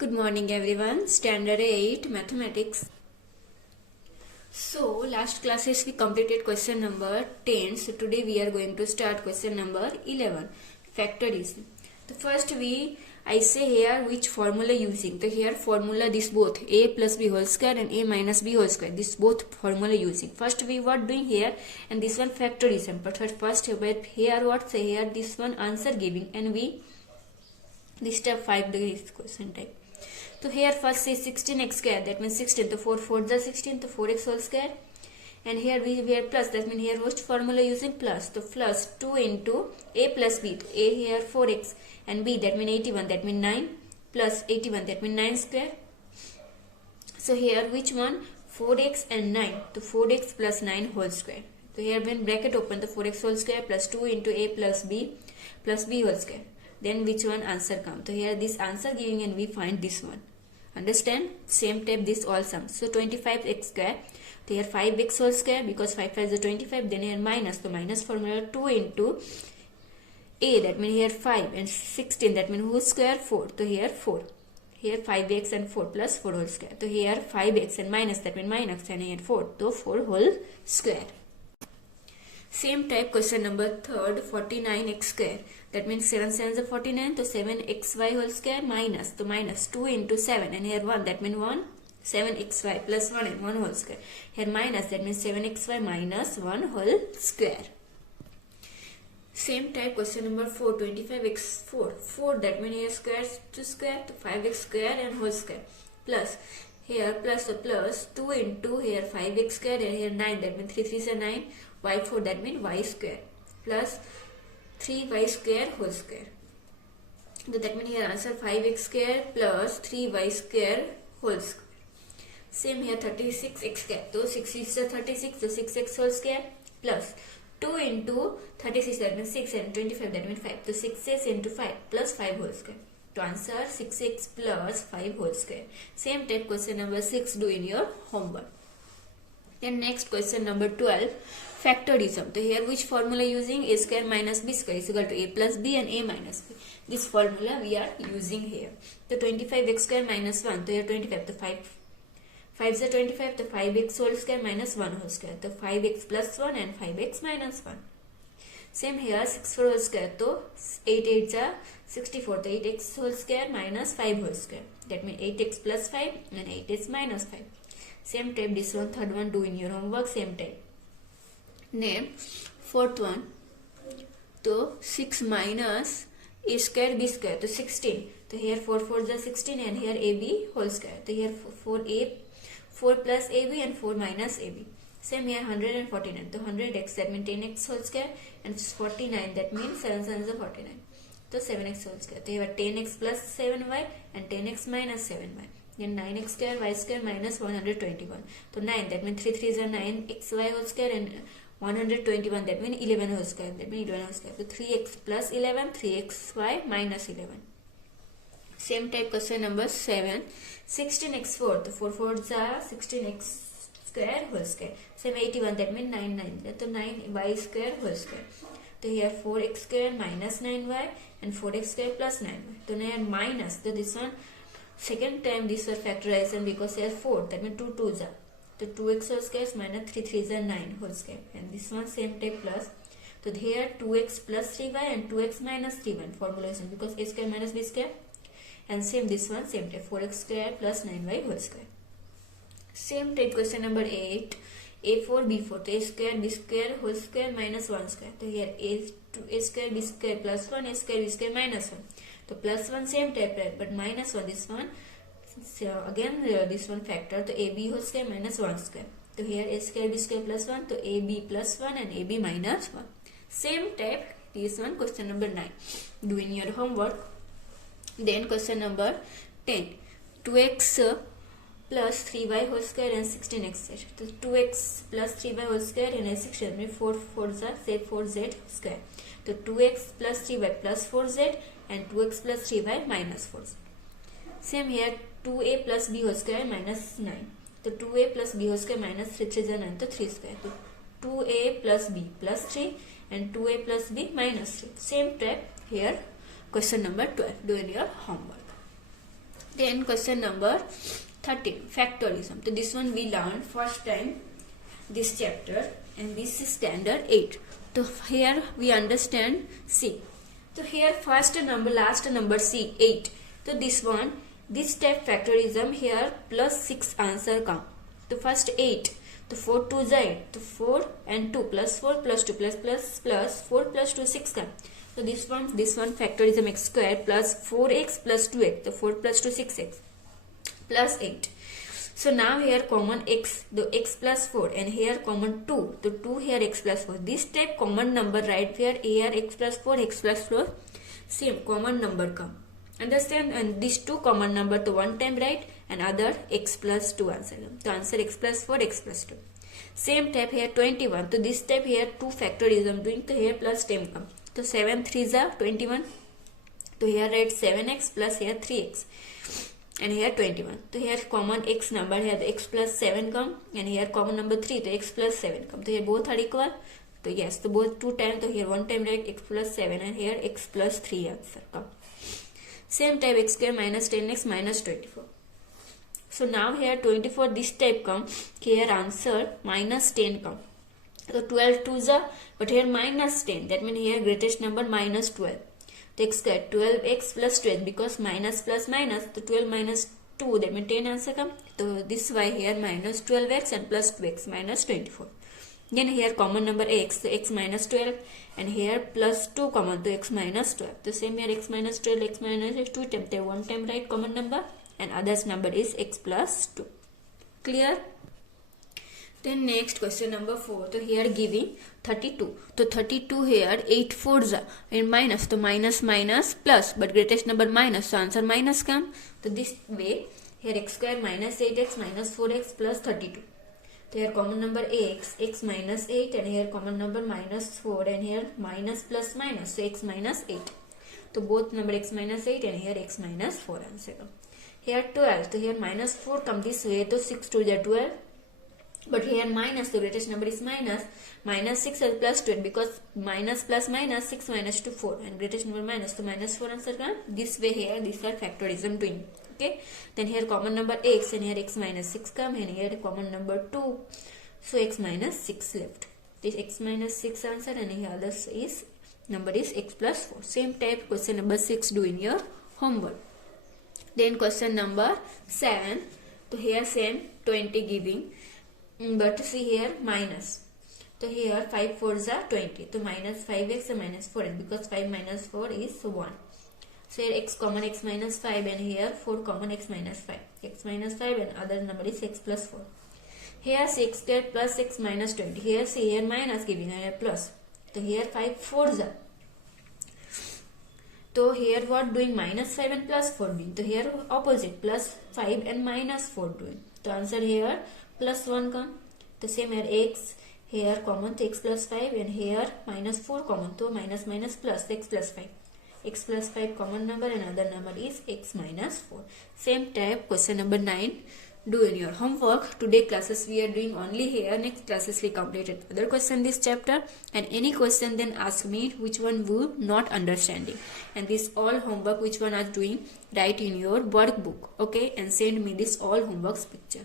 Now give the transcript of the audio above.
Good morning everyone. Standard 8 Mathematics. So last classes we completed question number 10. So today we are going to start question number 11. Factorism. The first I say here which formula using. So here formula this both a plus b whole square and a minus b whole square. This both formula using. First we what doing here and this one factorism. But first here what say here this one answer giving and we this step 5 this question type. So here first say 16x square, that means 16, so 4 is 16, so 4x whole square. And here we have plus, that means here which formula using plus, so plus 2 into a plus b, so a here 4x and b that means 81, that means 9 plus 81, that means 9 square. So here which one 4x and 9, so 4x plus 9 whole square. So here when bracket open the 4x whole square plus 2 into a plus b whole square. Then which one answer come. So here this answer giving and we find this one. Understand? Same type this all sums. So 25x square. So here 5x whole square because 5 is 25. Then here minus. So minus formula 2 into a, that means here 5 and 16, that means whole square 4. So here 4. Here 5x and 4 plus 4 whole square. So here 5x and minus, that means minus, and here 4. So 4 whole square. Same type question number 3rd 49x square, that means 7 7 is 49, so 7xy whole square minus, so minus 2 into 7 and here 1, that means 1 7xy plus 1 and 1 whole square. Here minus, that means 7xy minus 1 whole square. Same type question number 4 25x 4 that means here square to square to 5x square and whole square plus here plus so plus 2 into here 5x square and here 9, that means 3 3 is 9, y4 that means y square plus 3y square whole square. So that means here answer 5x square plus 3y square whole square. Same here 36x square. So 6 is 36, so 6x whole square plus 2 into 36, that means 6 and 25, that means 5. So 6x into 5 plus 5 whole square. To answer 6x plus 5 whole square. Same type question number 6 do in your homework. Then next question number 12 factorism. So here which formula using? A square minus b square is equal to a plus b and a minus b. This formula we are using here. So 25x square minus 1. So here 25. So 5 is 25. So 5x whole square minus 1 whole square. So 5x plus 1 and 5x minus 1. Same here 6 4 whole square. So 8 8 is 64. So 8x whole square minus 5 whole square. That means 8x plus 5 and 8x minus 5. Same type this one, third one do in your homework, same type. Name fourth one. So 6 minus a square b square, so 16. So here 4 4 is 16 and here ab whole square. So here 4 plus ab and 4 minus ab. Same here 149. So 100x that means 10x whole square and 49 that means 7 7 is 49. So 7x whole square. So here 10x plus 7y and 10x minus 7y. Then 9x square y square minus 121. So 9 that means 3 3 is 9 xy whole square and 121 that means 11 whole square, that means 11 whole square. So 3x plus 11 3xy minus 11. Same type question number 7 16x4. The 4 4 is 16x square whole square. Same 81 that means 9 9. So 9y square whole square. So here 4x square minus 9y and 4x square plus 9y. So now minus, so this one second time this was factorization because here 4, that means 2 2s are. So 2x whole square minus 3 3 is 9 whole square. And this one same type plus. So here 2x plus 3y and 2x minus 3y formulation because a square minus b square. And same this one same type 4x square plus 9y whole square. Same type question number 8 a4 b4. So a square b square whole square minus 1 square. So here a square b square plus 1 a square b square minus 1. So plus 1 same type but minus 1 this one. So again this one factor. So ab whole square minus 1 square. So here a square b square plus 1. So ab plus 1 and ab minus 1. Same type this one question number 9. Doing your homework. Then question number 10 2x plus 3y whole square and 16x. So 2x plus 3y whole square and 16. 4 4 is 4z square. So 2x plus 3y plus 4z and 2x plus 3y minus 4. Same here 2a plus b whole square minus 9. So 2a plus b whole square minus 3 3 is 9. So 3 square. So 2a plus b plus 3 and 2a plus b minus 3. Same type here question number 12. Do in your homework. Then question number 13, factorism. So this one we learned first time this chapter, and this is standard 8. So here we understand C. So here first number, last number C, 8. So this one, this type factorism, here plus 6 answer come. So first 8. So 4 2 is 8. So 4 and 2 plus 4 plus 2 plus 4 plus 2 6 come. So this one factorism x square plus 4x plus 2x. So 4 plus 2 6x plus 8. So now here common x, the x plus 4, and here common 2. So 2 here x plus 4. This type common number right here x plus 4, x plus 4, same common number come. Understand? And these two common number to one time right, and other x plus 2 answer. So answer x plus 4, x plus 2. Same type here 21. So this type here 2 factorism doing, so here plus 10 come. So 7 3s are 21. So here write 7x plus here 3x. And here 21. So here common x number, here the x plus 7 come, and here common number 3, the x plus 7 come. So here both are equal. So yes, so both 2 times, so here 1 time write x plus 7, and here x plus 3 answer come. Same type x square minus 10x minus 24. So now here 24 this type come, here answer minus 10 come. So 12 2s are, but here minus 10, that means here greatest number minus 12. So x square 12x plus 12, because minus plus minus, so 12 minus 2, that means 10 answer come. So this why here minus 12x and plus 2x minus 24. Then here common number x, so x minus 12, and here plus 2 common, so x minus 12. So same here x minus 12, x minus 2 times, there 1 time right common number, and others number is x plus 2. Clear? Then next question number 4. So here giving 32. So 32 here 8 4s are, and minus, so minus minus plus, but greatest number minus, so answer minus come. So this way here x square minus 8x minus 4x plus 32. So here common number x minus 8, and here common number minus 4, and here minus plus minus, so x minus 8. So both number x minus 8, and here x minus 4 answer come. Here 12, so here minus 4 come this way, so 6 to the 12. But here minus, the greatest number is minus 6 and plus 12, because minus plus minus 6 minus 2 4, and greatest number minus, so minus 4 answer come. This way here these are factorism doing. Okay, then here common number x, and here x minus 6 come, and here common number 2, so x minus 6 left. This x minus 6 answer, and here others is number is x plus 4. Same type question number 6 do in your homework. Then question number 7. So here same 20 giving, but see here minus. So here 5 4s are 20. So minus 5x and minus 4x, because 5 minus 4 is 1. So here x common x minus 5, and here 4 common x minus 5. X minus 5, and other number is x plus 4. Here 6 square plus x minus 20. Here see here minus giving, and here plus. So here 5 4s are. So here what doing, minus 5 and plus 4 doing. So here opposite, plus 5 and minus 4 doing. So answer here plus 1 come. The same here x, here common, so x plus 5, and here minus 4 common, so minus minus plus x plus 5. X plus 5 common number, and other number is x minus 4. Same type question number 9 do in your homework. Today classes we are doing only here. Next classes we completed other question this chapter, and any question then ask me which one you not understanding, and this all homework which one are doing, write in your workbook. Okay, and send me this all homeworks picture.